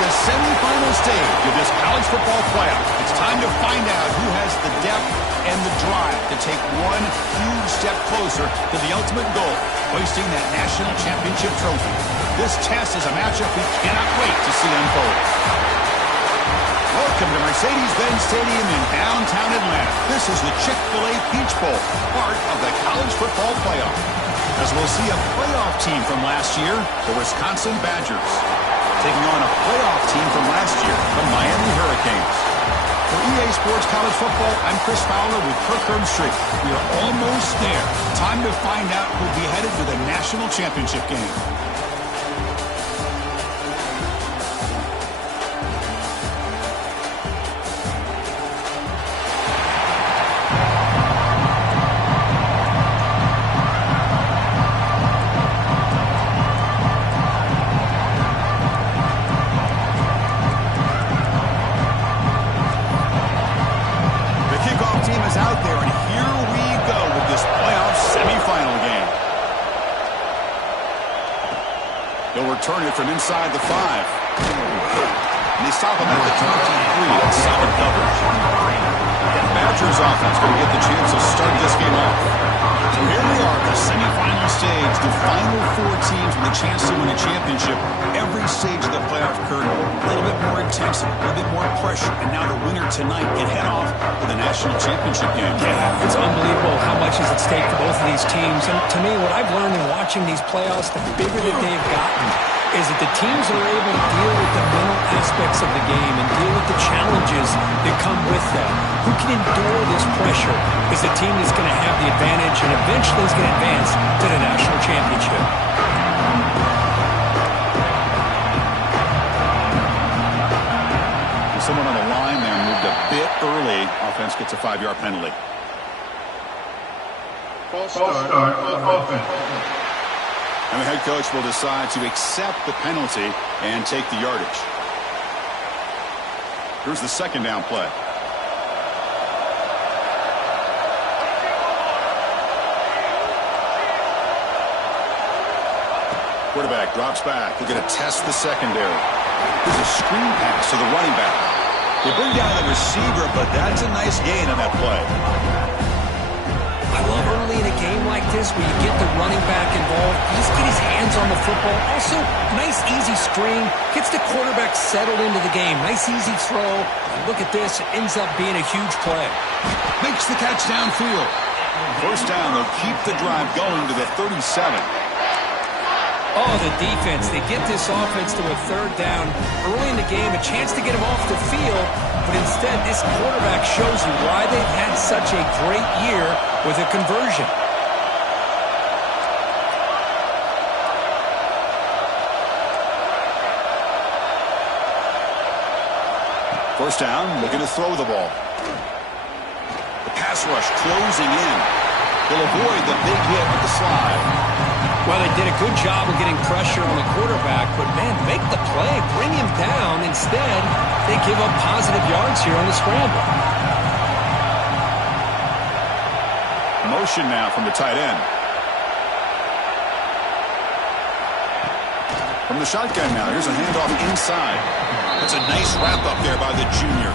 the semifinal stage of this college football playoff. It's time to find out who has the depth and the drive to take one huge step closer to the ultimate goal, hoisting that national championship trophy. This test is a matchup we cannot wait to see unfold. Welcome to Mercedes-Benz Stadium in downtown Atlanta. This is the Chick-fil-A Peach Bowl, part of the college football playoff. As we'll see a playoff team from last year, the Wisconsin Badgers, taking on a playoff team from last year, the Miami Hurricanes. For EA Sports College Football, I'm Chris Fowler with Kirk Herbstreit. We are almost there. Time to find out who'll be headed to the national championship game. Return it from inside the 5. And they stop him at the 23. That's solid coverage. The Badgers offense going to get the chance to start this game off. So here we are, the semifinal stage, the final 4 teams with a chance to win a championship. Every stage of the playoff curve, a little bit more intensity, a little bit more pressure. And now the winner tonight can head off to the national championship game. Yeah, it's unbelievable how much is at stake for both of these teams. And to me, what I've learned in watching these playoffs, the bigger that they've gotten, is that the teams are able to deal with the mental aspects of the game and deal with the challenges that come with that. Who can endure this pressure is the team that's going to have the advantage and eventually is going to advance to the national championship. Someone on the line there moved a bit early. Offense gets a 5-yard penalty. False start on offense. And the head coach will decide to accept the penalty and take the yardage. Here's the second down play. Quarterback drops back. They're going to test the secondary. Here's a screen pass to the running back. They bring down the receiver, but that's a nice gain on that play. I love early in a game like this where you get the running back involved, just get his hands on the football. Also, nice easy screen, gets the quarterback settled into the game. Nice easy throw. Look at this, it ends up being a huge play. Makes the catch downfield. First down, they'll keep the drive going to the 37. Oh, the defense, they get this offense to a third down early in the game, a chance to get him off the field, but instead this quarterback shows you why they've had such a great year with a conversion. First down, looking to throw the ball. The pass rush closing in. They'll avoid the big hit with the slide. Well, they did a good job of getting pressure on the quarterback, but, man, make the play, bring him down. Instead, they give up positive yards here on the scramble. Motion now from the tight end. From the shotgun now, here's a handoff inside. That's a nice wrap-up there by the junior.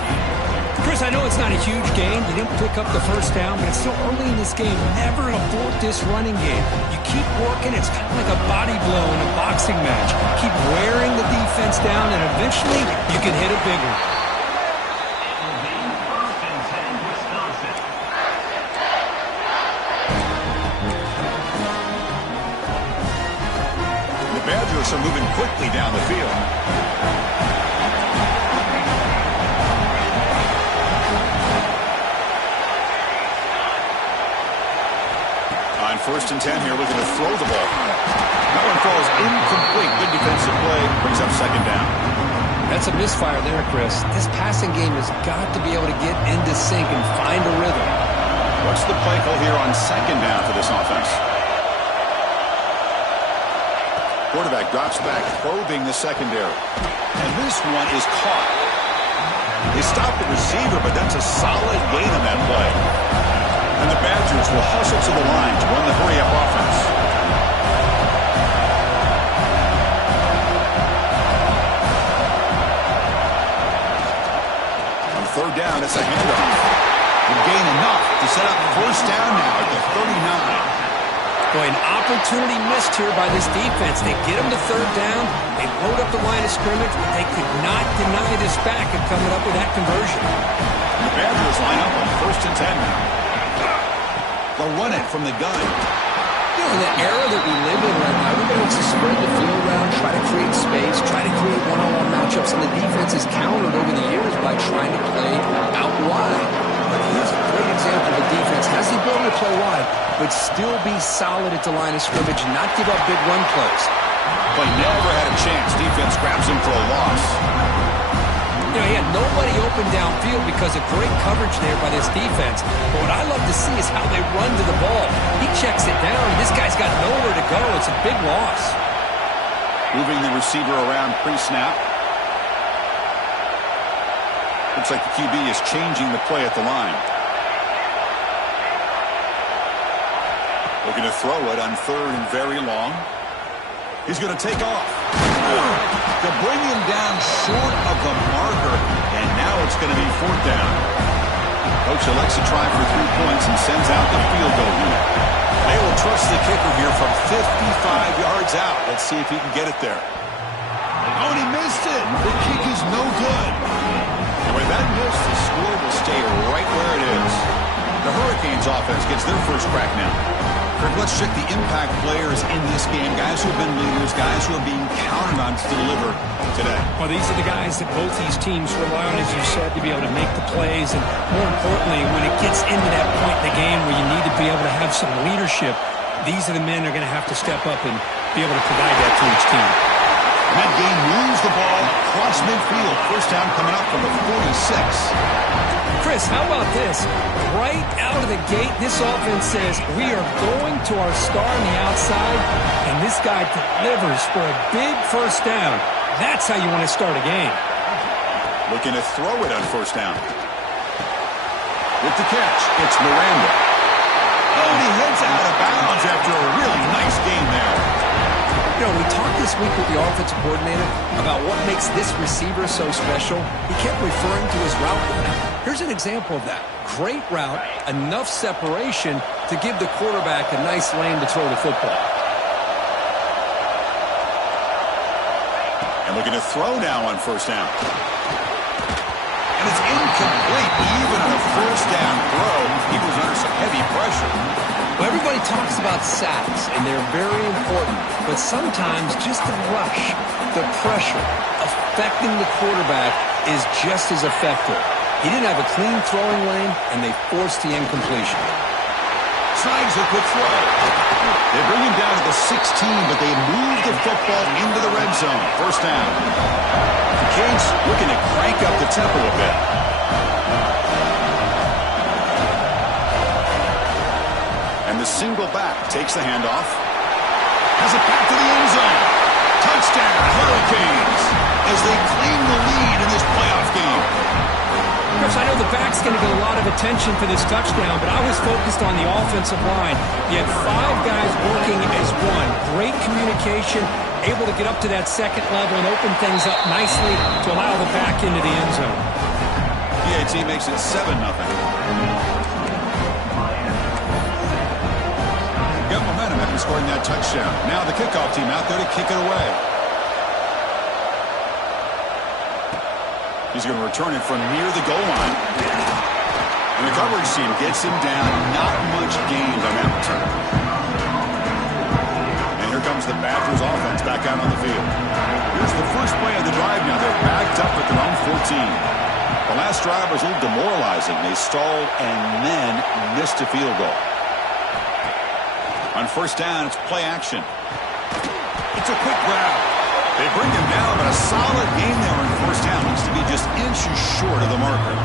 Chris, I know it's not a huge game. You didn't pick up the first down, but it's still early in this game. Never abort this running game. You keep working. It's kind of like a body blow in a boxing match. Keep wearing the defense down, and eventually you can hit a big one. The Badgers are moving quickly down the field. First and 10 here, looking to throw the ball. That one falls incomplete. Good defensive play. Brings up second down. That's a misfire there, Chris. This passing game has got to be able to get into sync and find a rhythm. What's the play call here on second down for this offense? Quarterback drops back, probing the secondary. And this one is caught. They stop the receiver, but that's a solid gain on that play. And the Badgers will hustle to the line to run the hurry-up offense. ground. It's a handoff. Will gain enough to set up first down now at the 39. Boy, an opportunity missed here by this defense. They get them to third down. They load up the line of scrimmage, but they could not deny this back of coming up with that conversion. The Badgers line up on 1st and 10 now. They'll run it from the gun. You know, in the era that we live in right now, everybody wants to spread the field around, try to create space, try to create one-on-one matchups, and the defense is countered over the years by trying to play out wide. But here's a great example of a defense has the ability to play wide, but still be solid at the line of scrimmage and not give up big run plays. But never had a chance. Defense grabs him for a loss. You know, he had nobody open downfield because of great coverage there by this defense. But what I love to see is how they run to the ball. He checks it down, and this guy's got nowhere to go. It's a big loss. Moving the receiver around pre-snap. Looks like the QB is changing the play at the line. Looking to throw it on 3rd and very long. He's going to take off. To bring him down short of the marker, and now it's going to be 4th down. Coach elects to try for 3 points and sends out the field goal unit. They will trust the kicker here from 55 yards out. Let's see if he can get it there. Oh, and he missed it. The kick is no good. And with that miss, the score will stay right where it is. The Hurricanes offense gets their first crack now. Kirk, let's check the impact players in this game. Guys who have been leaders, guys who are being counted on to deliver today. Well, these are the guys that both these teams rely on, as you said, to be able to make the plays. And more importantly, when it gets into that point in the game where you need to be able to have some leadership, these are the men that are going to have to step up and be able to provide that to each team. Medgame moves the ball across midfield. First down coming up from the 46. Chris, how about this? Right out of the gate, this offense says, we are going to our star on the outside, and this guy delivers for a big first down. That's how you want to start a game. Looking to throw it on first down. With the catch, it's Miranda. Oh, and he heads out of bounds after a really nice game there. You know, we talked this week with the offensive coordinator about what makes this receiver so special. He kept referring to his route running. Here's an example of that. Great route, enough separation to give the quarterback a nice lane to throw the football. And looking to throw now on first down. And it's incomplete. Even on a first down throw, he was under some heavy pressure. Well, everybody talks about sacks, and they're very important. But sometimes just the rush, the pressure, affecting the quarterback is just as effective. He didn't have a clean throwing lane, and they forced the incompletion. Tries a quick throw. They bring him down to the 16, but they move the football into the red zone. First down. The Canes looking to crank up the tempo a bit. And the single back takes the handoff. Has it back to the end zone. Touchdown, Hurricanes, as they claim the lead in this playoff game. Chris, I know the back's going to get a lot of attention for this touchdown, but I was focused on the offensive line. You had 5 guys working as one. Great communication, able to get up to that second level and open things up nicely to allow the back into the end zone. PAT makes it 7-0. Got momentum after scoring that touchdown. Now the kickoff team out there to kick it away. He's going to return it from near the goal line. And the coverage team gets him down. Not much gained on that return. And here comes the Badgers offense back out on the field. Here's the first play of the drive now. They're backed up at their own 14. The last drive was a little demoralizing. They stalled and then missed a field goal. On first down, it's play action. It's a quick grab. They bring him down, but a solid game there on first down. Looks to be just inches short of the marker.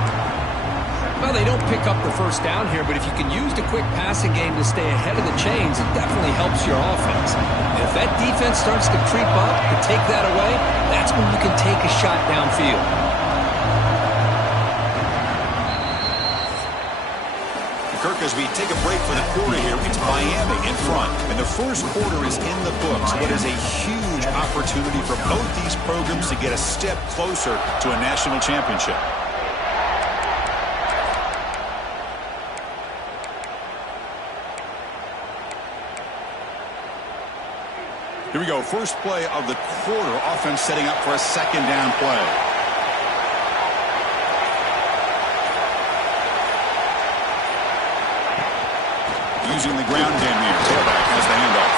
Well, they don't pick up the first down here, but if you can use the quick passing game to stay ahead of the chains, it definitely helps your offense. And if that defense starts to creep up to take that away, that's when you can take a shot downfield. Kirk, as we take a break for the quarter here, it's Miami in front. And the first quarter is in the books. What is a huge opportunity for both these programs to get a step closer to a national championship. Here we go. First play of the quarter. Offense setting up for a second down play. Using the ground game here. Tailback has the handoff.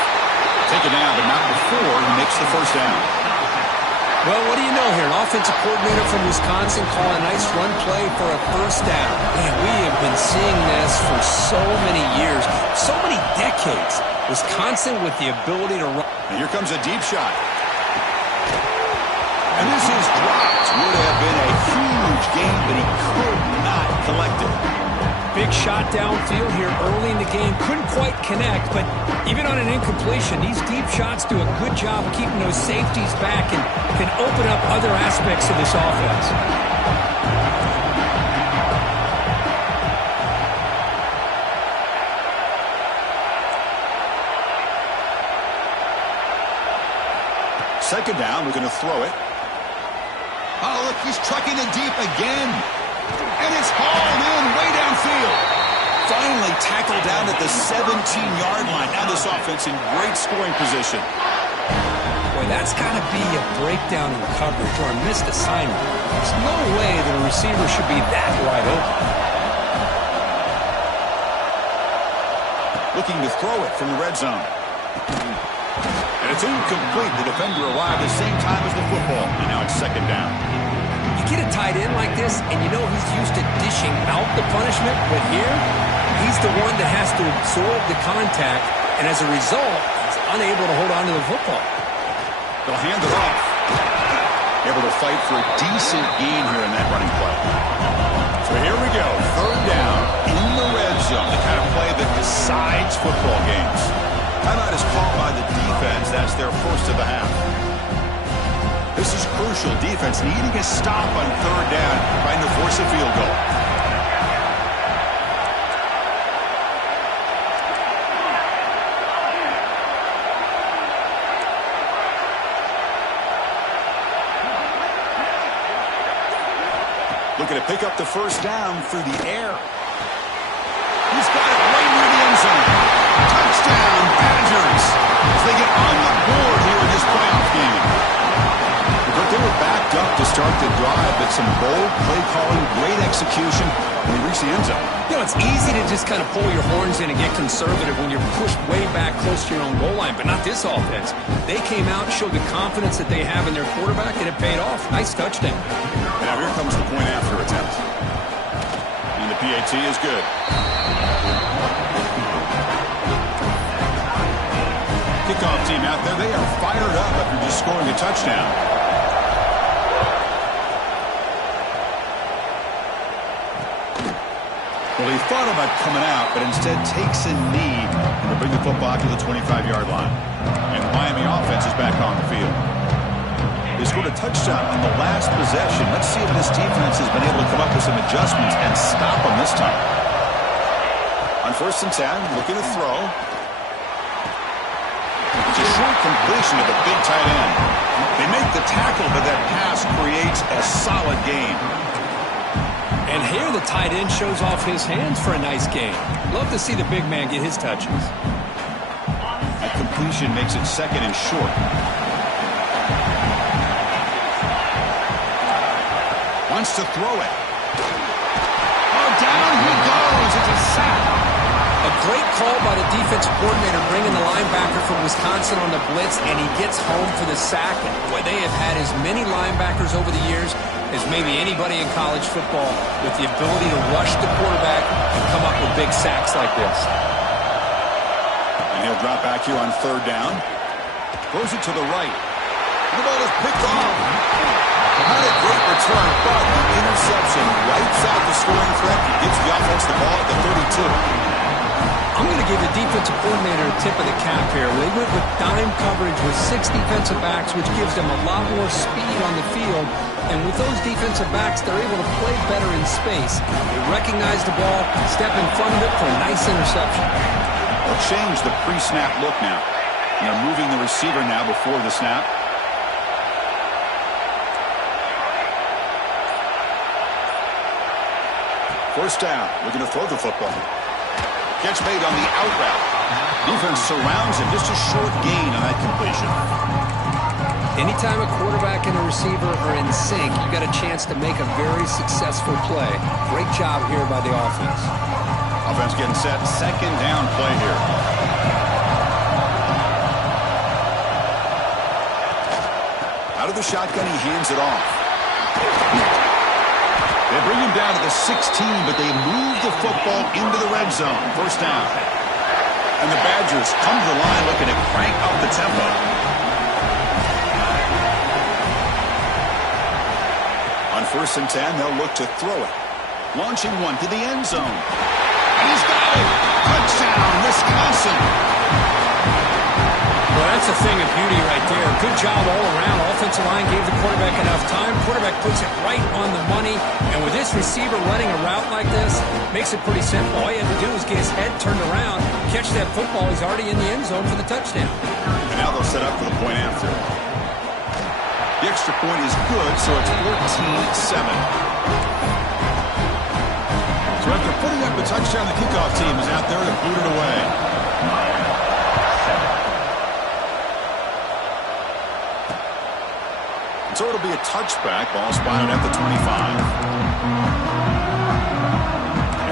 Take it down, but not before he makes the first down. Well, what do you know here? An offensive coordinator from Wisconsin calling a nice run play for a first down. Man, we have been seeing this for so many years, so many decades. Wisconsin with the ability to run. And here comes a deep shot. And this is dropped. Would have been a huge gain, but he could not collect it. Big shot downfield here early in the game. Couldn't quite connect, but even on an incompletion, these deep shots do a good job keeping those safeties back and can open up other aspects of this offense. Second down, we're going to throw it. Oh, look, he's trucking it deep again. And it's hauled in way downfield. Finally tackled down at the 17-yard line. Now this offense in great scoring position. Boy, that's got to be a breakdown in coverage or a missed assignment. There's no way that a receiver should be that wide open. Looking to throw it from the red zone. And it's incomplete. The defender arrived at the same time as the football. And now it's second down. You get a tight end like this, and you know he's used to dishing out the punishment, but here, he's the one that has to absorb the contact, and as a result, he's unable to hold on to the football. They'll hand it off. Able to fight for a decent gain here in that running play. So here we go. Third down in the red zone. The kind of play that decides football games. Timeout is called by the defense. That's their first of the half. This is crucial. Defense needing a stop on third down, trying to force a field goal. Looking to pick up the first down through the air. He's got it right near the end zone. Touchdown, Badgers, as they get on the board here in this playoff game. But they were backed up to start the drive, but some bold play calling, great execution, and they reached the end zone. You know, it's easy to just kind of pull your horns in and get conservative when you're pushed way back close to your own goal line, but not this offense. They came out, showed the confidence that they have in their quarterback, and it paid off. Nice touchdown. And now here comes the point after attempt. And the PAT is good. Kickoff team out there, they are fired up after just scoring a touchdown. Well, he thought about coming out, but instead takes a knee to bring the football to the 25-yard line. And the Miami offense is back on the field. They scored a touchdown on the last possession. Let's see if this defense has been able to come up with some adjustments and stop them this time. On 1st and 10, looking to throw. It's a short completion of a big tight end. They make the tackle, but that pass creates a solid gain. And here the tight end shows off his hands for a nice gain. Love to see the big man get his touches. That completion makes it second and short. Wants to throw it. Oh, down he goes. It's a sack. A great call by the defensive coordinator bringing the linebacker from Wisconsin on the blitz, and he gets home for the sack. And boy, they have had as many linebackers over the years as maybe anybody in college football with the ability to rush the quarterback and come up with big sacks like this. And he'll drop back here on third down. Throws it to the right. And the ball is picked off. Not a great return, but the interception wipes out the scoring threat and gives the offense the ball at the 32. I'm going to give the defensive coordinator a tip of the cap here. They went with dime coverage with 6 defensive backs, which gives them a lot more speed on the field. And with those defensive backs, they're able to play better in space. They recognize the ball, step in front of it for a nice interception. They'll change the pre-snap look now. And they're moving the receiver now before the snap. First down. Looking to throw the football. Catch made on the out route. Defense surrounds him. Just a short gain on that completion. Anytime a quarterback and a receiver are in sync, you got a chance to make a very successful play. Great job here by the offense. Offense getting set. Second down play here. Out of the shotgun, he hands it off. They bring him down to the 16, but they move the football into the red zone. First down. And the Badgers come to the line looking to crank up the tempo. On 1st and 10, they'll look to throw it. Launching one to the end zone. And he's got it. Touchdown, Wisconsin. Well, that's a thing of beauty right there. Good job all around. Offensive line gave the quarterback enough time. Quarterback puts it right on the money. And with this receiver running a route like this, makes it pretty simple. All he had to do was get his head turned around, catch that football. He's already in the end zone for the touchdown. And now they'll set up for the point after. The extra point is good, so it's 14-7. So after putting up a touchdown, the kickoff team is out there to boot it away. So it'll be a touchback. Ball spotted at the 25.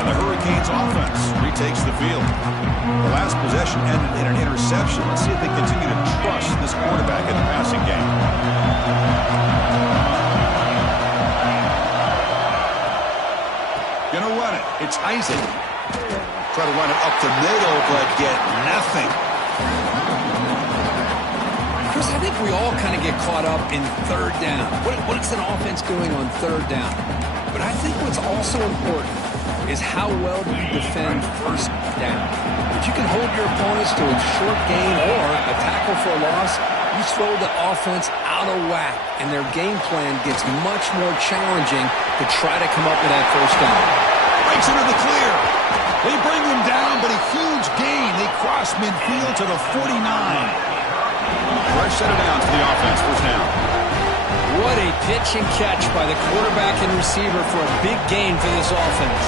And the Hurricanes offense retakes the field. The last possession ended in an interception. Let's see if they continue to trust this quarterback in the passing game. Gonna run it. It's Isaac. Try to run it up the middle, but get nothing. Chris, I think we all kind of get caught up in third down. What's an offense doing on third down? But I think what's also important is how well do you defend first down. If you can hold your opponents to a short gain or a tackle for a loss, you throw the offense out of whack, and their game plan gets much more challenging to try to come up with that first down. Breaks into the clear. They bring him down, but a huge gain. They cross midfield to the 49. Fresh set it down to the offense. First down. What a pitch and catch by the quarterback and receiver for a big gain for this offense.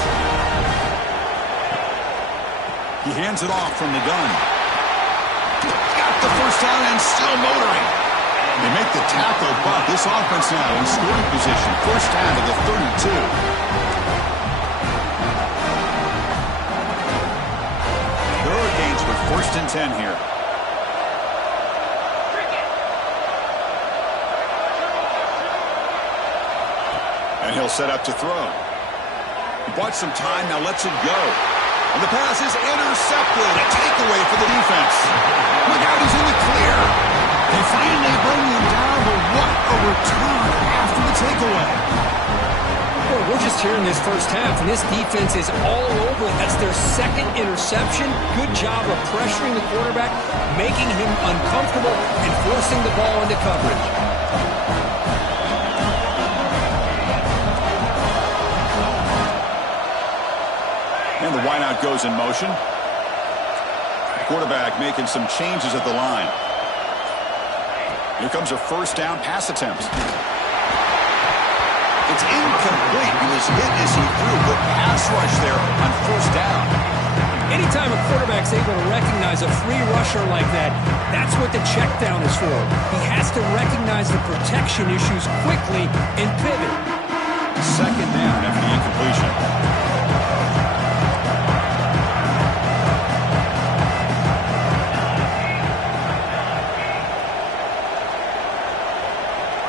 He hands it off from the gun. Got the first down and still motoring. They make the tackle, but this offense now in scoring position. First down to the 32. The Hurricanes with 1st and 10 here. And he'll set up to throw. He bought some time, now lets it go. And the pass is intercepted. A takeaway for the defense. Look out, he's in the clear. They finally bring him down, but what a return after the takeaway. Boy, we're just here in this first half, and this defense is all over it. That's their second interception. Good job of pressuring the quarterback, making him uncomfortable, and forcing the ball into coverage. And the wideout goes in motion. Quarterback making some changes at the line. Here comes a first down pass attempt. It's incomplete. He was hit as he threw. Good pass rush there on first down. Anytime a quarterback's able to recognize a free rusher like that, that's what the check down is for. He has to recognize the protection issues quickly and pivot. Second down after the incompletion.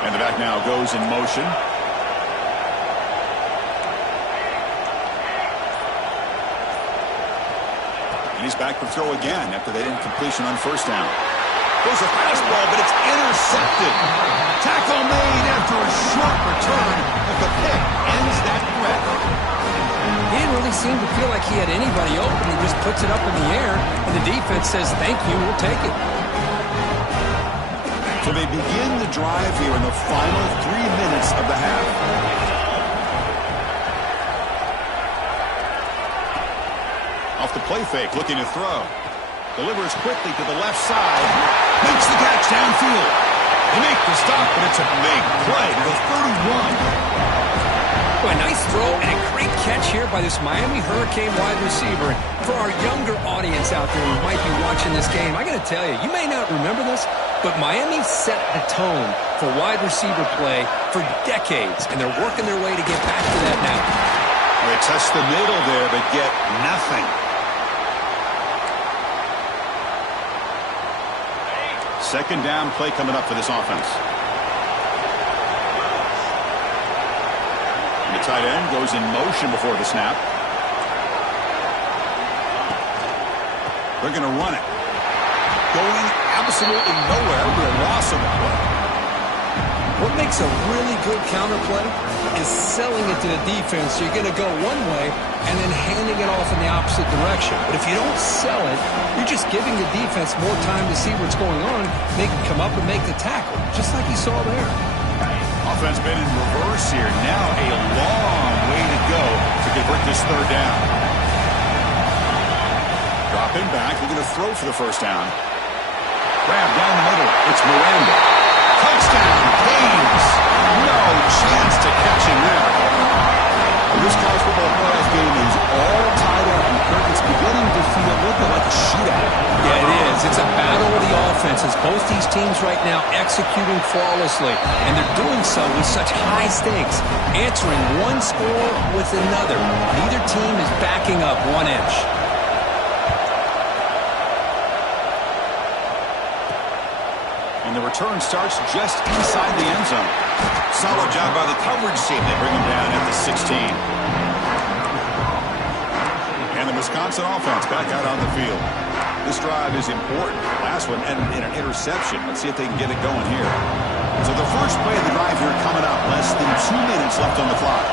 And the back now goes in motion. And he's back to throw again after that incompletion on first down. Goes a fastball, but it's intercepted. Tackle made after a short return, but the pick ends that threat. He didn't really seem to feel like he had anybody open. He just puts it up in the air, and the defense says, thank you, we'll take it. So they begin the drive here in the final 3 minutes of the half. Off the play fake, looking to throw. Delivers quickly to the left side. Makes the catch downfield. They make the stop, but it's a big play to the 31. Well, a nice throw and a great catch here by this Miami Hurricane wide receiver. And for our younger audience out there who might be watching this game, I got to tell you, you may not remember this, but Miami set the tone for wide receiver play for decades, and they're working their way to get back to that now. They test the middle there, but get nothing. Second down play coming up for this offense. The tight end goes in motion before the snap. They're going to run it. Going absolutely nowhere with a loss of the play. What makes a really good counter play is selling it to the defense. You're going to go one way and then handing it off in the opposite direction. But if you don't sell it, you're just giving the defense more time to see what's going on. They can come up and make the tackle, just like you saw there. Offense been in reverse here. Now a long way to go to convert this third down. Dropping back, looking to throw for the first down. Grab down the middle. It's Miranda. Touchdown, Canes. No chance to catch him there. This college football playoff game is all tied up, and Kirk, it's beginning to feel a little bit like a shootout. Yeah, it is. It's a battle of the offenses. Both these teams right now executing flawlessly, and they're doing so with such high stakes, answering one score with another. Neither team is backing up 1 inch. And the return starts just inside the end zone. Solid job by the coverage team. They bring him down at the 16. And the Wisconsin offense back out on the field. This drive is important. Last one ended in an interception. Let's see if they can get it going here. So the first play of the drive here coming up. Less than 2 minutes left on the clock.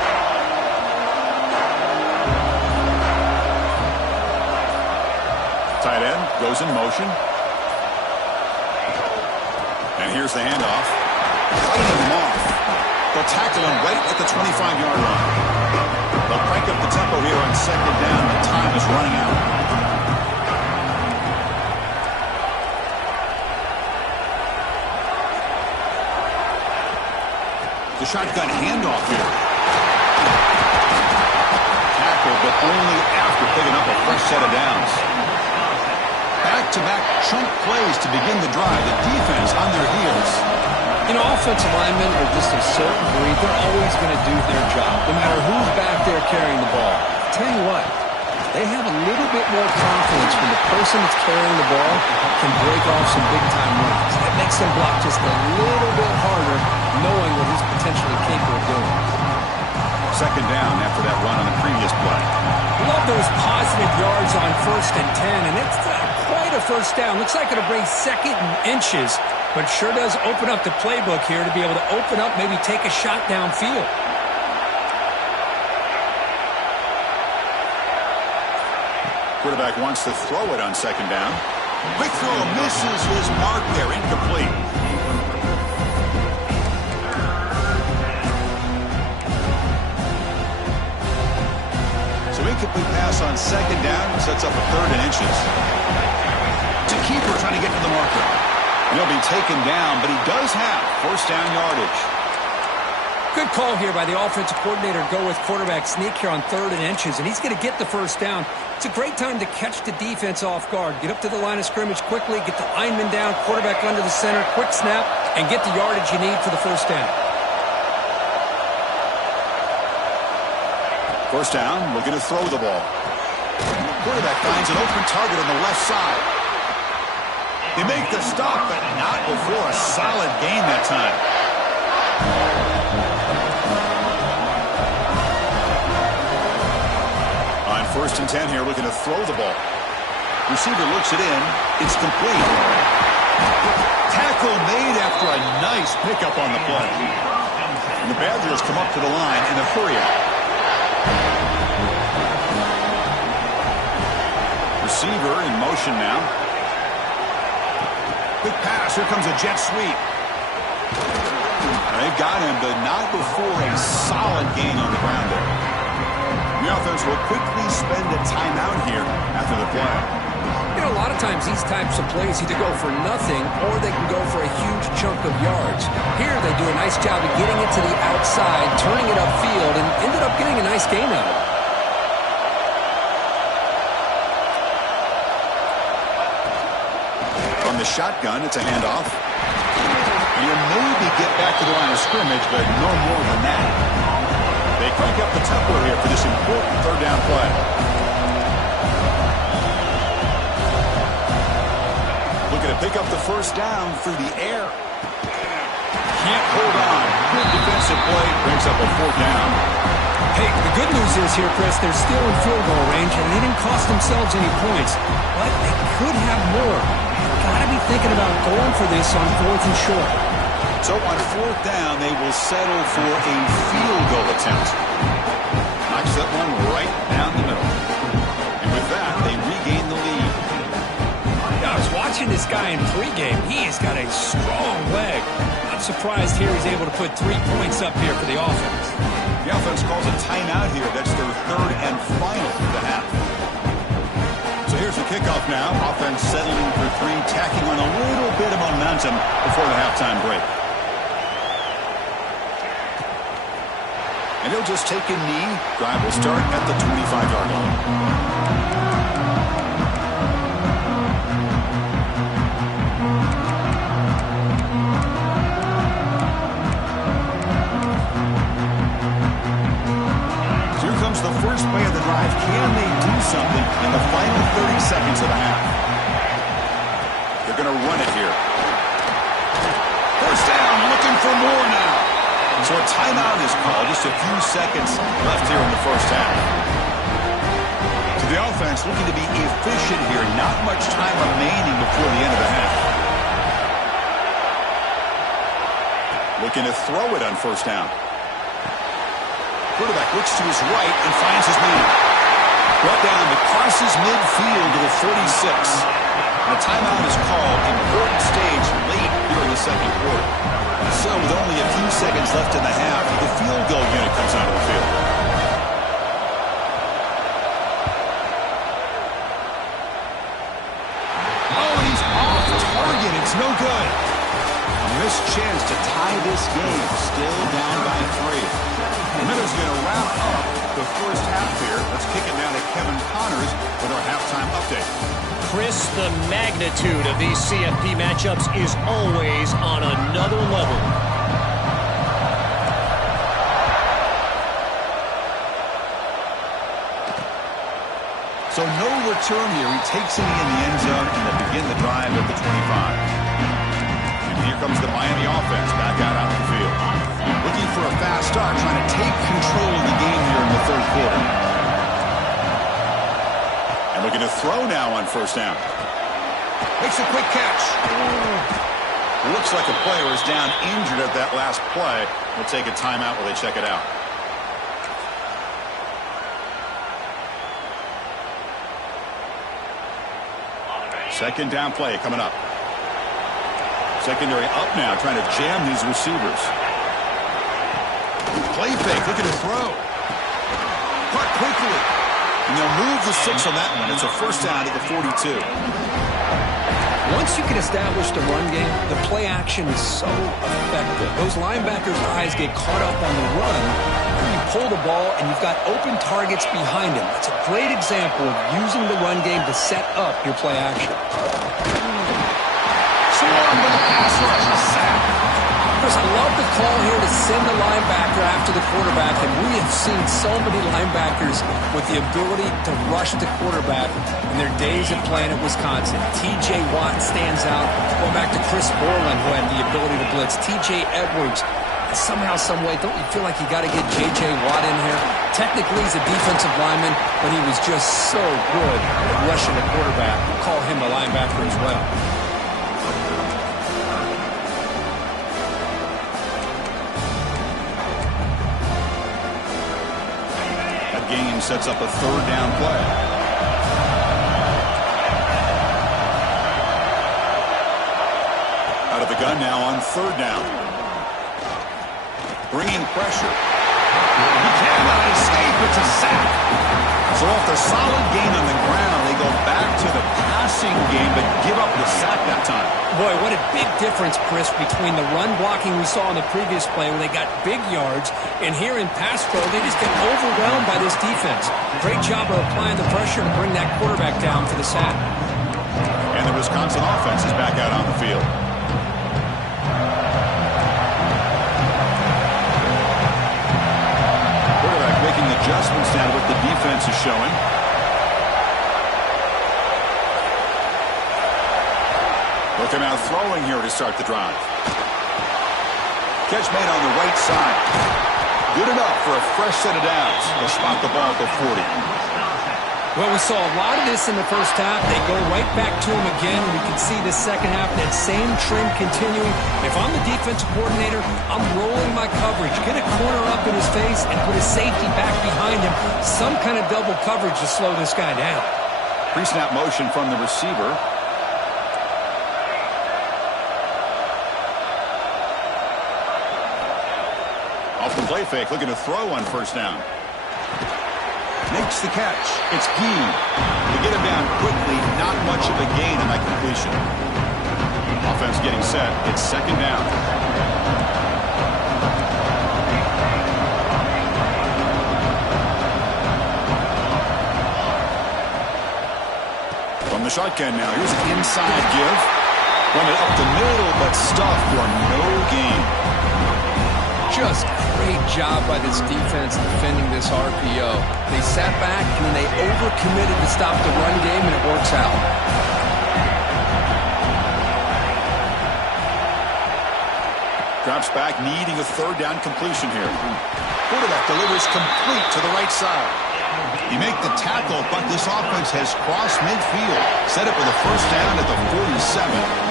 Tight end goes in motion. And here's the handoff. Fighting him off. They'll tackle him right at the 25-yard line. They'll crank up the tempo here on second down. The time is running out. The shotgun handoff here. Tackle, but only after picking up a fresh set of downs. Back-to-back chunk plays to begin the drive. The defense on their heels. You know, offensive linemen are just a certain breed. They're always going to do their job, no matter who's back there carrying the ball. I'll tell you what, they have a little bit more confidence when the person that's carrying the ball can break off some big-time runs. That makes them block just a little bit harder, knowing what he's potentially capable of doing. Second down after that run on the previous play. Love those positive yards on 1st and 10, and it's quite a first down. Looks like it'll bring second and inches, but sure does open up the playbook here to be able to open up, maybe take a shot downfield. Quarterback wants to throw it on second down. Quick throw misses his mark there, incomplete. So incomplete pass on second down sets up a 3rd and inches. To keeper trying to get to the marker. And he'll be taken down, but he does have first down yardage. Good call here by the offensive coordinator to go with quarterback sneak here on 3rd and inches, and he's going to get the first down. It's a great time to catch the defense off guard. Get up to the line of scrimmage quickly, get the lineman down, quarterback under the center, quick snap, and get the yardage you need for the first down. First down, looking to throw the ball. Quarterback finds an open target on the left side. They make the stop, but not before a solid gain that time. On 1st and 10 here, looking to throw the ball. Receiver looks it in. It's complete. Tackle made after a nice pickup on the play. And the Badgers come up to the line in a hurry up. Receiver in motion now. Quick pass. Here comes a jet sweep. They've got him, but not before a solid gain on the ground there. The offense will quickly spend a timeout here after the play. know, a lot of times these types of plays either go for nothing or they can go for a huge chunk of yards. Here they do a nice job of getting it to the outside, turning it upfield, and ended up getting a nice gain out of it. From the shotgun, it's a handoff. And he'll maybe get back to the line of scrimmage, but no more than that. They crank up the tempo here for this important third down play. Looking to pick up the first down through the air. Can't hold on. Good defensive play. Brings up a fourth down. Hey, the good news is here, Chris, they're still in field goal range, and they didn't cost themselves any points. But they could have more. Got to be thinking about going for this on 4th and short. So on 4th down, they will settle for a field goal attempt. Knocks that one right down the middle. And with that, they regain the lead. I was watching this guy in pregame. He's got a strong leg. I'm surprised here he's able to put 3 points up here for the offense. The offense calls a timeout here. That's their third and final for the half. So here's the kickoff now. Offense settling for 3, tacking on a little bit of momentum before the halftime break. And he'll just take a knee. Drive will start at the 25-yard line. The first play of the drive. Can they do something in the final 30 seconds of the half? They're going to run it here. First down, looking for more now. So a timeout is called. Just a few seconds left here in the first half. So the offense looking to be efficient here. Not much time remaining before the end of the half. Looking to throw it on first down. Quarterback looks to his right and finds his man. Brought down to crosses midfield to the 46. And a timeout is called. Important stage late here in the second quarter. So with only a few seconds left in the half, the field goal unit comes out of the field. Oh, and he's off target. It's no good. A missed chance to tie this game. Still down by 3. The Minnows going to wrap up the first half here. Let's kick it now to Kevin Connors with our halftime update. Chris, the magnitude of these CFP matchups is always on another level. So no return here. He takes it in the end zone and they begin the drive at the 25. And here comes the Miami offense back out on the field. Looking for a fast start, trying to take control of the game here in the third quarter. And looking to throw now on first down. Makes a quick catch. Looks like a player is down injured at that last play. We'll take a timeout while they check it out. Second down play coming up. Secondary up now, trying to jam these receivers. Play fake, looking to throw. Caught quickly. And they'll move the 6 on that one. It's a first down at the 42. Once you can establish the run game, the play action is so effective. Those linebackers' eyes get caught up on the run. You pull the ball, and you've got open targets behind him. It's a great example of using the run game to set up your play action. Swarm with the pass rush, a sack. Chris, I love the call here to send the linebacker after the quarterback, and we have seen so many linebackers with the ability to rush the quarterback in their days of playing at Wisconsin. T.J. Watt stands out. Going back to Chris Borland, who had the ability to blitz. T.J. Edwards. And somehow, some way, don't you feel like you got to get J.J. Watt in here? Technically, he's a defensive lineman, but he was just so good at rushing the quarterback. We'll call him a linebacker as well. Game sets up a third down play. Out of the gun now on third down. Bringing pressure. He cannot escape. It's a sack. So off the solid gain on the ground, they go back to the pass passing game, but give up the sack that time. Boy, what a big difference, Chris, between the run blocking we saw in the previous play where they got big yards, and here in pass pro, they just get overwhelmed by this defense. Great job of applying the pressure to bring that quarterback down for the sack. And the Wisconsin offense is back out on the field. Quarterback making adjustments now to what the defense is showing. Looking out throwing here to start the drive. Catch made on the right side. Good enough for a fresh set of downs. They'll spot the ball at the 40. Well, we saw a lot of this in the first half. They go right back to him again. We can see the second half, that same trend continuing. If I'm the defensive coordinator, I'm rolling my coverage. Get a corner up in his face and put his safety back behind him. Some kind of double coverage to slow this guy down. Pre-snap motion from the receiver. Off the play fake, looking to throw on first down. Makes the catch. It's Gee. To get him down quickly, not much of a gain on that completion. Offense getting set. It's second down. From the shotgun now. Here's an inside give. Run it up the middle, but stuffed for no gain. Just great job by this defense defending this RPO. They sat back and then they overcommitted to stop the run game, and it works out. Drops back, needing a third down completion here. Quarterback delivers complete to the right side. You make the tackle, but this offense has crossed midfield. Set up for the first down at the 47.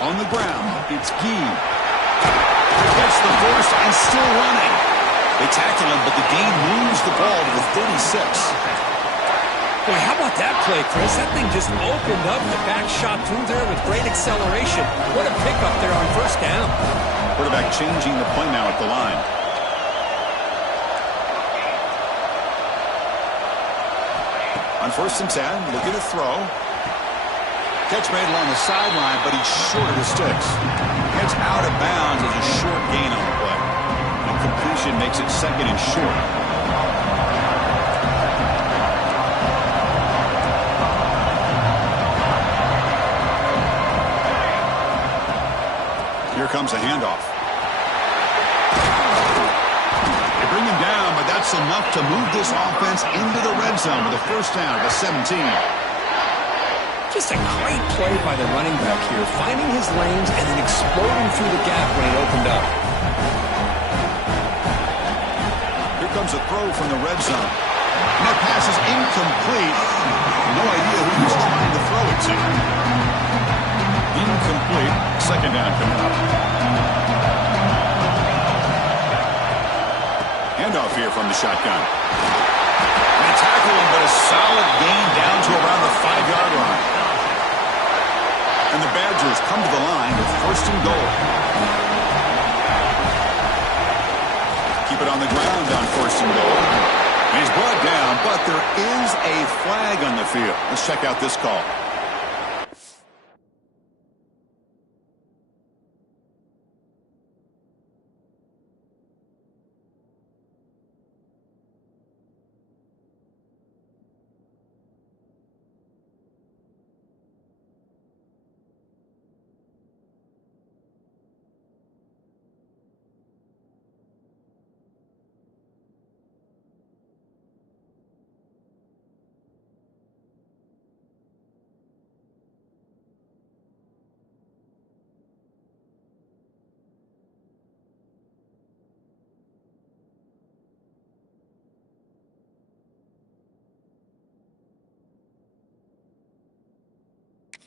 On the ground, it's Gee. Gets the first and still running. They tackle him, but the gain moves the ball to the 36. Boy, how about that play, Chris? That thing just opened up. The back shot through there with great acceleration. What a pickup there on first down. Quarterback changing the play now at the line. On first and 10, looking to throw. Catch made along the sideline, but he's short of the sticks. Gets out of bounds as a short gain on the play. And completion makes it second and short. Here comes a handoff. They bring him down, but that's enough to move this offense into the red zone with a first down at the 17. Just a great play by the running back here, finding his lanes and then exploding through the gap when it opened up. Here comes a throw from the red zone. And that pass is incomplete. No idea who he was trying to throw it to. Incomplete. Second down coming up. Handoff here from the shotgun. And they tackle him, but a solid gain down to around the 5-yard line. And the Badgers come to the line with first and goal. Keep it on the ground on first and goal. And he's brought down, but there is a flag on the field. Let's check out this call.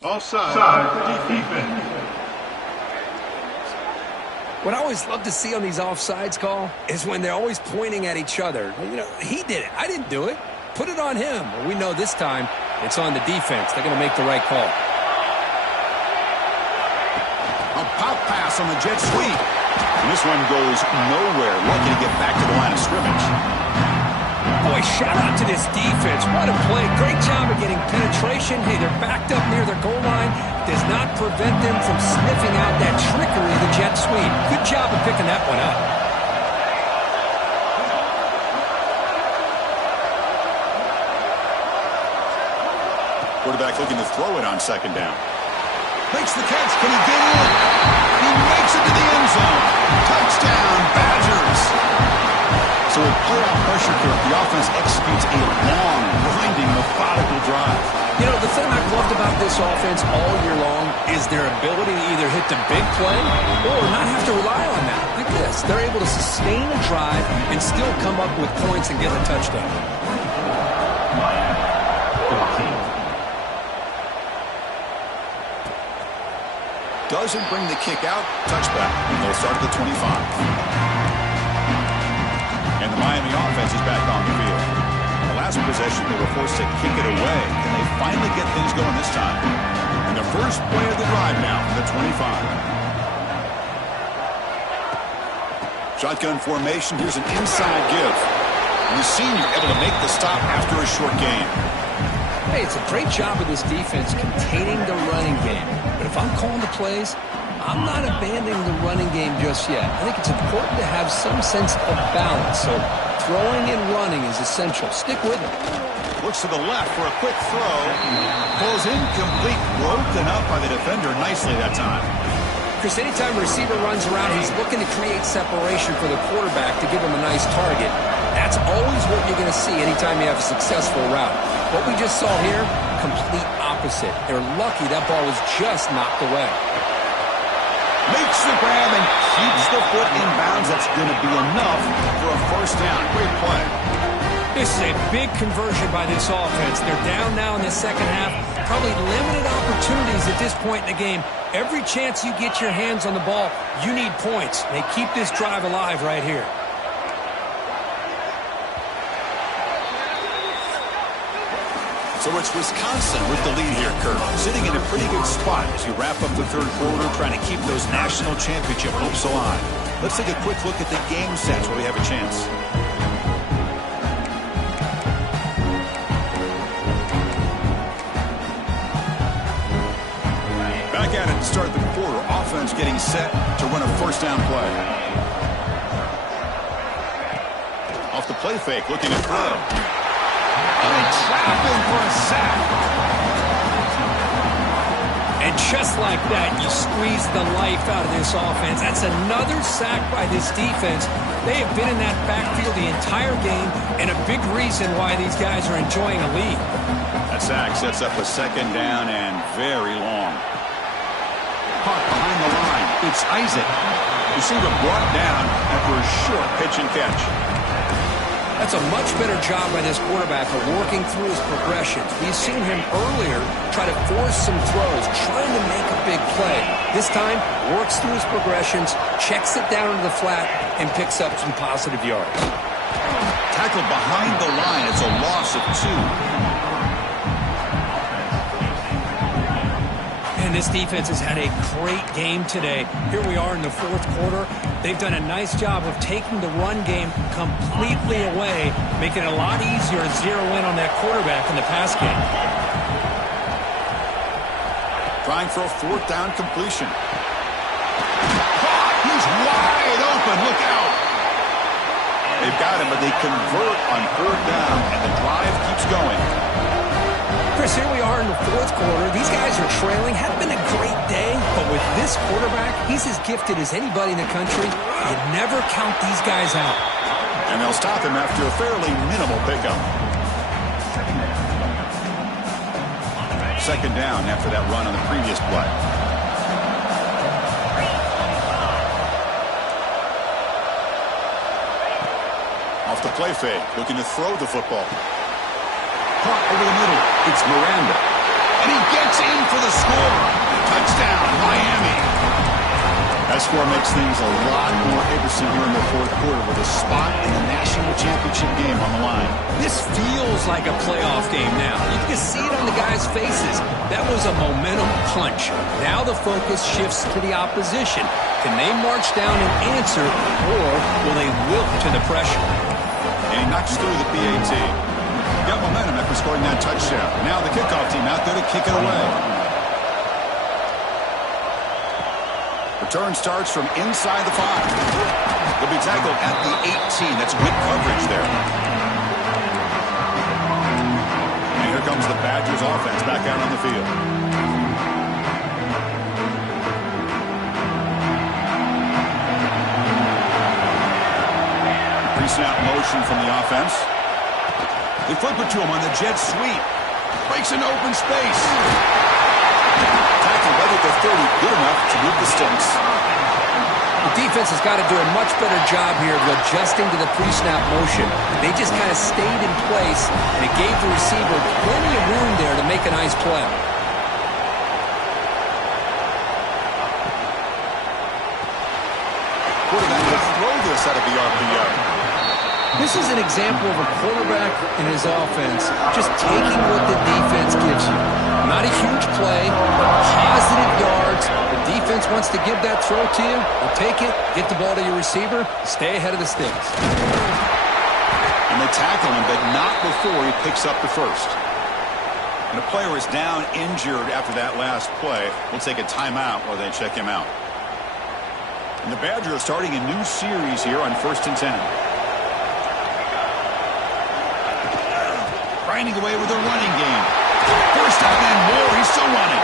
Offside. Defense. What I always love to see on these offsides call is when they're always pointing at each other. You know, he did it. I didn't do it. Put it on him. Well, we know this time it's on the defense. They're going to make the right call. A pop pass on the jet sweep. And this one goes nowhere. Lucky to get back to the line of scrimmage. Boy, shout out to this defense. What a play. Great job of getting penetration. Hey, they're backed up near their goal line. Does not prevent them from sniffing out that trickery of the jet sweep. Good job of picking that one up. Quarterback looking to throw it on second down. Makes the catch. Can he get in? He makes it to the end zone. Touchdown, Badgers. So with playoff pressure, the offense executes a long, grinding, methodical drive. You know, the thing I've loved about this offense all year long is their ability to either hit the big play or not have to rely on that. Like this. They're able to sustain a drive and still come up with points and get a touchdown. Doesn't bring the kick out. Touchback. They'll start at the 25. And the Miami offense is back on the field. The last possession, they were forced to kick it away. And they finally get things going this time. And the first play of the drive now from the 25. Shotgun formation. Here's an inside give. And the senior able to make the stop after a short gain. Hey, it's a great job of this defense containing the running game. But if I'm calling the plays, I'm not abandoning the running game just yet. I think it's important to have some sense of balance. So throwing and running is essential. Stick with it. Looks to the left for a quick throw. Pulls incomplete. Broken up by the defender nicely that time. Chris, anytime a receiver runs around, he's looking to create separation for the quarterback to give him a nice target. That's always what you're going to see anytime you have a successful route. What we just saw here, complete opposite. They're lucky that ball was just knocked away. Makes the grab and keeps the foot in bounds. That's going to be enough for a first down. Great play. This is a big conversion by this offense. They're down now in the second half. Probably limited opportunities at this point in the game. Every chance you get your hands on the ball, you need points. They keep this drive alive right here. So it's Wisconsin with the lead here, Kurt. Sitting in a pretty good spot as you wrap up the third quarter, trying to keep those national championship hopes alive. Let's take a quick look at the game stats where we have a chance. Back at it to start the quarter. Offense getting set to run a first down play. Off the play fake, looking to throw. And they trap him for a sack. And just like that, you squeeze the life out of this offense. That's another sack by this defense. They have been in that backfield the entire game, and a big reason why these guys are enjoying a lead. That sack sets up a second down and very long. Caught behind the line. It's Isaac. Receiver brought down after a short pitch and catch. That's a much better job by this quarterback of working through his progressions. We've seen him earlier try to force some throws, trying to make a big play. This time, works through his progressions, checks it down into the flat, and picks up some positive yards. Tackled behind the line. It's a loss of 2. And this defense has had a great game today. Here we are in the fourth quarter. They've done a nice job of taking the run game completely away, making it a lot easier to zero in on that quarterback in the pass game. Trying for a fourth down completion. Caught! He's wide open. Look out! They've got him, but they convert on fourth down, and the drive keeps going. Chris, here we are in the fourth quarter. These guys are trailing. Hadn't been a great day, but with this quarterback, he's as gifted as anybody in the country. You never count these guys out. And they'll stop him after a fairly minimal pickup. Second down after that run on the previous play. Off the play fake, looking to throw the football. Caught over the middle. It's Miranda. And he gets in for the score. Touchdown, Miami. That score makes things a lot more interesting here in the fourth quarter with a spot in the national championship game on the line. This feels like a playoff game now. You can just see it on the guys' faces. That was a momentum punch. Now the focus shifts to the opposition. Can they march down and answer, or will they wilt to the pressure? And he knocks through the PAT. Got momentum after scoring that touchdown. Now the kickoff team out there to kick it away. Return starts from inside the 5. They'll be tackled at the 18. That's good coverage there. And here comes the Badgers offense back out on the field. Pre-snap motion from the offense. They flip it to him on the jet sweep. Breaks into open space. Tackle right at the 30, good enough to move the sticks. The defense has got to do a much better job here of adjusting to the pre-snap motion. They just kind of stayed in place, and it gave the receiver plenty of room there to make a nice play. Quarterback will throw this out of the RPO. This is an example of a quarterback and his offense just taking what the defense gives you. Not a huge play, but positive yards. The defense wants to give that throw to you. You'll take it, get the ball to your receiver, stay ahead of the sticks. And they tackle him, but not before he picks up the first. And a player is down injured after that last play. We'll take a timeout while they check him out. And the Badgers are starting a new series here on 1st and 10. Grinding away with a running game. First down and more. He's still running.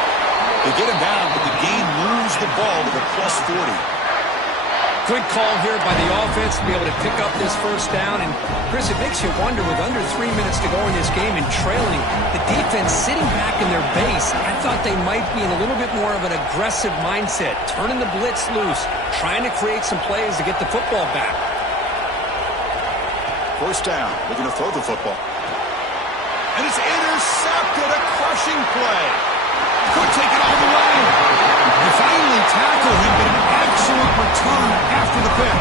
They get him down, but the game moves the ball to the +40. Good call here by the offense to be able to pick up this first down. And, Chris, it makes you wonder, with under 3 minutes to go in this game and trailing, the defense sitting back in their base, I thought they might be in a little bit more of an aggressive mindset, turning the blitz loose, trying to create some plays to get the football back. First down, looking to throw the football. And it's intercepted, a crushing play. Could take it all the way. They finally tackle him, but an excellent return after the pick.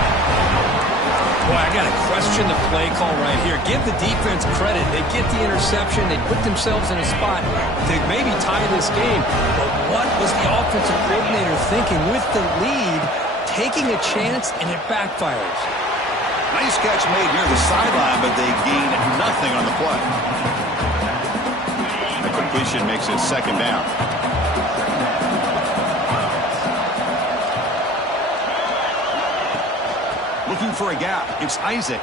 Boy, I got to question the play call right here. Give the defense credit. They get the interception. They put themselves in a spot to maybe tie this game. But what was the offensive coordinator thinking with the lead, taking a chance, and it backfires? Nice catch made near the sideline, but they gained nothing on the play. The completion makes it second down. Looking for a gap. It's Isaac.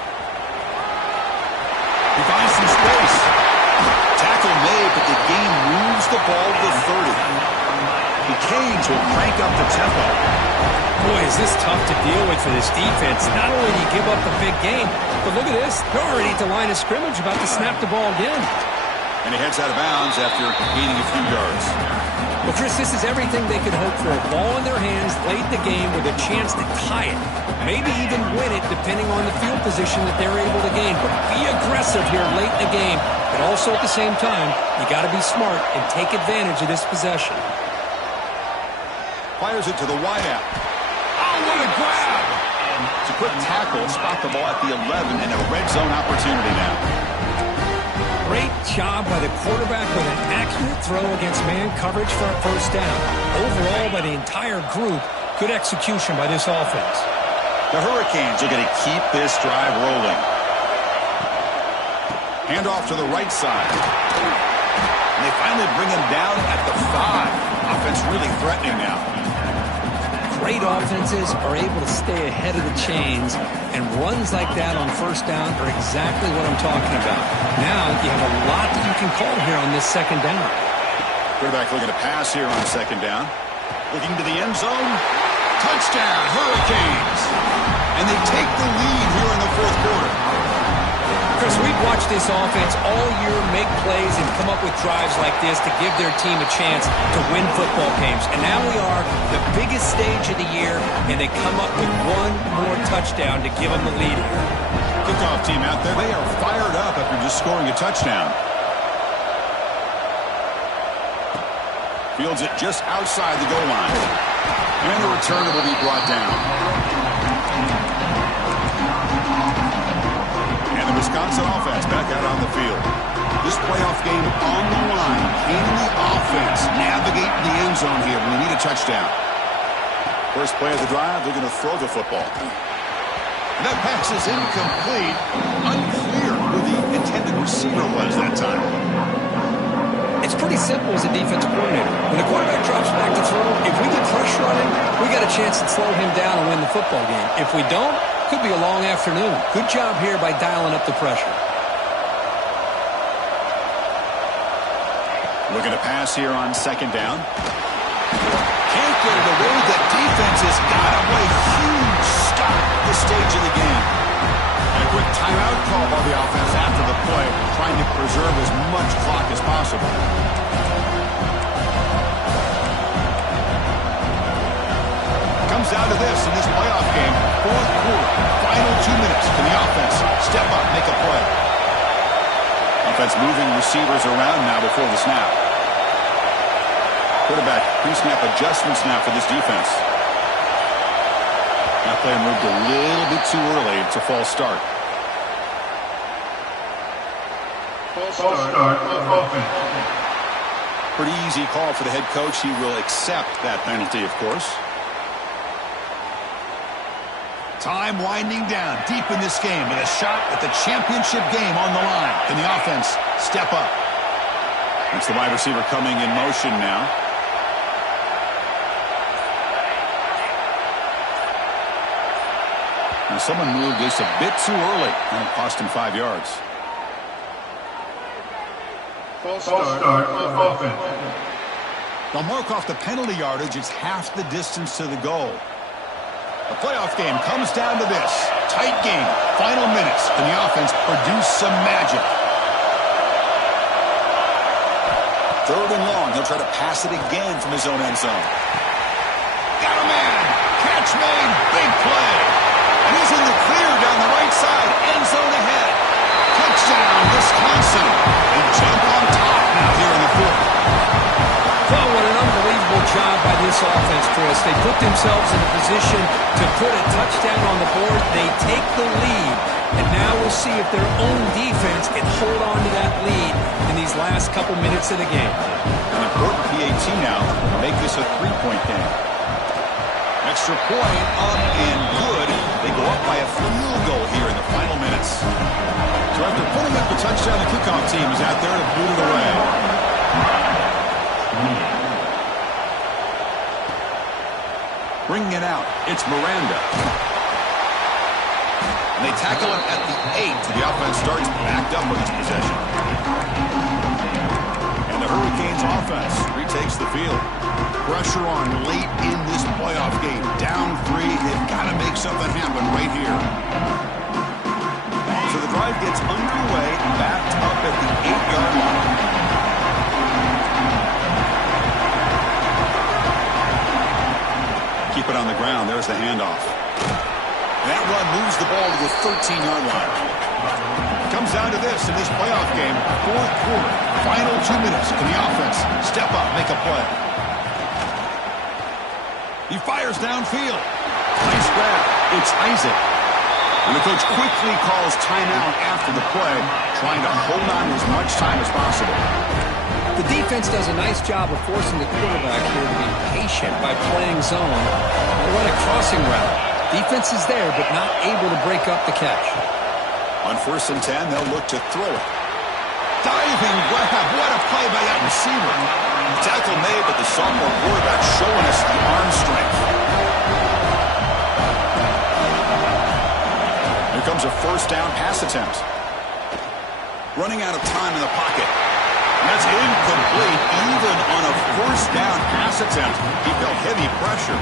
He finds some space. Tackle made, but the game moves the ball to the 30. The Canes will crank up the tempo. Boy, is this tough to deal with for this defense. Not only do you give up a big game, but look at this. They're already at the line of scrimmage, about to snap the ball again. And he heads out of bounds after gaining a few yards. Well, Chris, this is everything they could hope for. Ball in their hands, late in the game with a chance to tie it. Maybe even win it, depending on the field position that they're able to gain. But be aggressive here late in the game. But also at the same time, you got to be smart and take advantage of this possession. Fires it to the wideout. Oh, what a grab! It's a quick tackle. Spot the ball at the 11 and a red zone opportunity now. Great job by the quarterback with an accurate throw against man coverage for a first down. Overall, by the entire group, good execution by this offense. The Hurricanes are going to keep this drive rolling. Hand off to the right side. And they finally bring him down at the 5. Offense really threatening now. Great offenses are able to stay ahead of the chains, and runs like that on first down are exactly what I'm talking about. Now you have a lot that you can call here on this second down. Quarterback looking to pass here on second down. Looking to the end zone. Touchdown, Hurricanes! And they take the lead here in the fourth quarter. Chris, we've watched this offense all year make plays and come up with drives like this to give their team a chance to win football games. And now we are the biggest stage of the year, and they come up with one more touchdown to give them the lead here. Kickoff team out there. They are fired up after just scoring a touchdown. Fields it just outside the goal line. And the returner will be brought down. And the Wisconsin offense back out on the field. This playoff game on the line. Can the offense navigate the end zone here when they need a touchdown? First play of the drive, they're going to throw the football. That pass is incomplete. Unclear who the intended receiver was that time. It's pretty simple as a defensive coordinator. When the quarterback drops back to throw, if we get pressure on him, we got a chance to slow him down and win the football game. If we don't, could be a long afternoon. Good job here by dialing up the pressure. Looking to pass here on second down. Can't get it away. The defense has got away. Huge stop at this stage of the game. And a quick timeout call by the offense after the play, trying to preserve as much clock as possible. Comes down to this in this playoff game. Fourth quarter, final 2 minutes. Can the offense step up, make a play? Offense moving receivers around now before the snap. Quarterback pre-snap adjustments now for this defense. That player moved a little bit too early. It's a false start. False start offense. Pretty easy call for the head coach. He will accept that penalty, of course. Time winding down deep in this game with a shot at the championship game on the line. Can the offense step up? It's the wide receiver coming in motion now. And someone moved just a bit too early, and it cost him 5 yards. False start offense. They'll mark off the penalty yardage. It's half the distance to the goal. The playoff game comes down to this. Tight game. Final minutes. Can the offense produce some magic? Third and long. He'll try to pass it again from his own end zone. Got a man. Catch made. Big play. And he's in the clear down the right side. End zone ahead. Touchdown, Wisconsin. They jump on top now here in the fourth. Well, what an unbelievable job by this offense, Chris. They put themselves in a position to put a touchdown on the board. They take the lead. And now we'll see if their own defense can hold on to that lead in these last couple minutes of the game. An important PAT now to make this a three-point game. Extra point up and good. They go up by a field goal here in the final minutes. So after putting up the touchdown, the kickoff team is out there to boot it away. Bringing it out, it's Miranda. And they tackle him at the 8. The offense starts backed up with this possession. And the Hurricanes offense retakes the field. Pressure on late in this playoff game. Down 3, they've got to make something happen right here. So the drive gets underway, backed up at the 8-yard line. Keep it on the ground. There's the handoff. And that run moves the ball to the 13-yard line. Comes down to this in this playoff game. Fourth quarter, final 2 minutes. Can the offense step up, make a play? He fires downfield. Nice grab. It's Isaac. And the coach quickly calls timeout after the play, trying to hold on as much time as possible. The defense does a nice job of forcing the quarterback here to be patient by playing zone or run a crossing route. Defense is there, but not able to break up the catch. On 1st and 10, they'll look to throw it. Diving grab. What a play by that receiver. Tackle made, but the sophomore quarterback showing us the arm strength. Here comes a first down pass attempt. Running out of time in the pocket. And that's incomplete. Even on a first down pass attempt, he felt heavy pressure.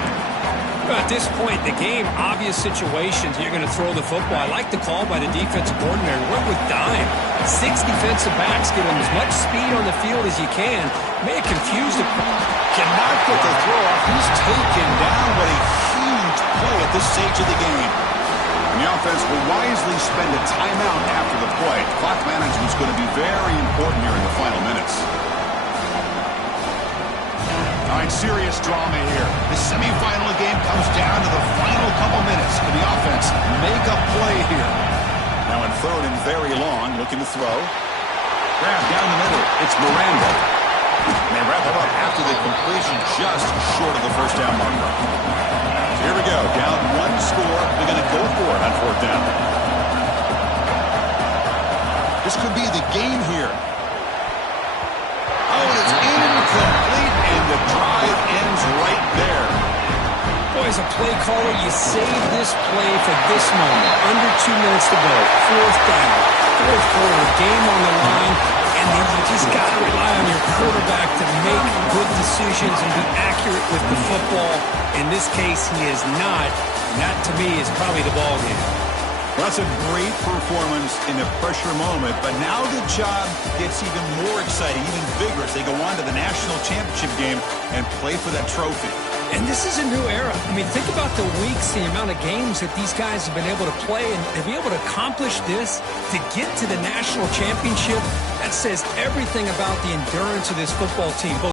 At this point in the game, obvious situations, you're going to throw the football. I like the call by the defensive coordinator. Went with dime. 6 defensive backs give him as much speed on the field as you can. May have confused him. Cannot get the throw off. He's taken down. What a huge play at this stage of the game. And the offense will wisely spend a timeout after the play. Clock management is going to be very important here in the final minutes. All right, serious drama here. The semifinal game comes down to the final couple minutes. Can the offense make a play here? Now in third and very long, looking to throw. Grab down the middle. It's Miranda. And they wrap it up after the completion, just short of the first down marker. So here we go. Down one score. They're going to go for it on fourth down. This could be the game here. Oh, and it's incomplete, and the drive ends right there. Boy, as a play caller, you save this play for this moment. Under 2 minutes to go. Fourth down. Fourth quarter. Game on the line. And then you just got to rely on your quarterback to make good decisions and be accurate with the football. In this case, he is not. And that, to me, is probably the ball game. Well, that's a great performance in a pressure moment, but now the job gets even more exciting, even bigger as they go on to the national championship game and play for that trophy. And this is a new era. I mean, think about the weeks, the amount of games that these guys have been able to play, and to be able to accomplish this, to get to the national championship, that says everything about the endurance of this football team.